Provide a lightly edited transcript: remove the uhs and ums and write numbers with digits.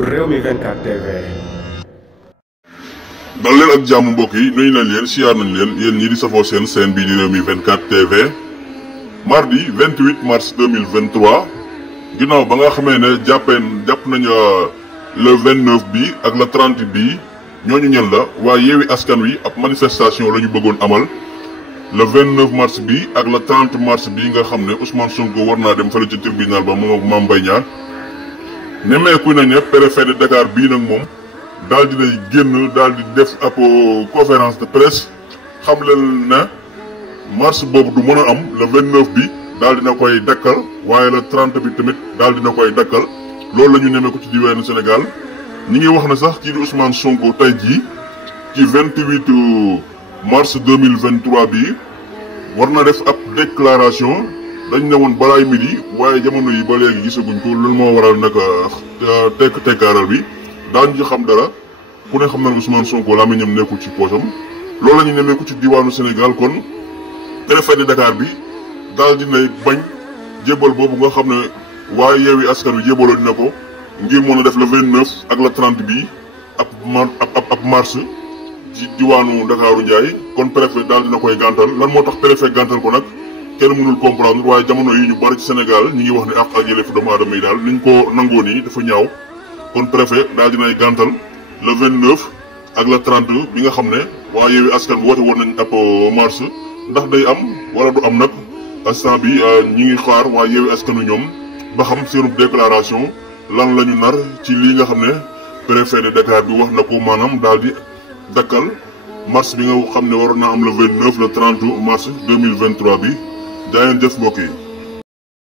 Rewmi 24 TV. dal leen ak jàmm mbokk yi nuyu nañ leen siyaar nañ leen yéen ñi di safoo seen chaîne bii di Rewmi 24 TV mardi 28 mars 2023 ginnaaw ba nga xamee ne jàpp nañ le 29 bi ak le 30 bi ñooñu ñen la waaye Yewwi Askan Wi ab manifestation la ñu bëggoon amal le 29 mars bi ak le 30 mars bi nga xam ne Ousmane Sonko war naa dem fële ci tribunal ba moom ak Mame Mbaye Niang nemmeeku nañ ne Prefet de Dakar bii nag moom daal di lay génn daal di def ab conférence de presse xam leen ne mars boobu du mën a am le 29 bi daal dina koy dakkal waaye le 30 bi tamit daal dina koy dakkal loolu la ñu nemmeeku ci diwaanu Sénégal ñi ngi wax ne sax kii di Ousmane Sonko tey jii ci 28 mars 2023 bi war na def ab déclaration dañ ne woon balaay midi waaye jamono yi ba léegi gisaguñ ko loolu moo waral nag tekkaaral bi daañu ci xam dara ku ne xam na ne Ousmane Sonko laa ñam nekkul ci poosam loolu la ñu nemmeeku ci diwaanu Sénégal kon Prefet de Dakar bi daal dinay bañ jébal boobu nga xam ne waaye Yewwi Askan Wi jébaloo dina ko ngir mën a def le 29 ak le 30 bi ab mars ci diwaanu Ndakaaru Njaay kon préfet daal dina koy gàntal lan moo tax préfet gàntal ko nag kenn mënul comprendre waaye jamono yi ñu bari ci Sénégal ñi ngi wax ne ak yelleefu doomu aadama yi daal niñ ko nangoo nii dafa ñaaw kon préfet daal dinay gàntal le 29 ak le 30 bi nga xam ne waa Yewwi Askan Wi woote woon nañ ab mars ndax day am wala du am nag instant bi ñi ngi xaar waa Yewwi Askan Wi ñoom ba xam seenu déclaration lan la ñu nar ci lii nga xam ne Prefet de Dakar bi wax na ko maanaam daal di dakkal mars bi nga xam ne waroon naa am le 29 le 30 mars 2023 bi jaayeen jëf mbokk yi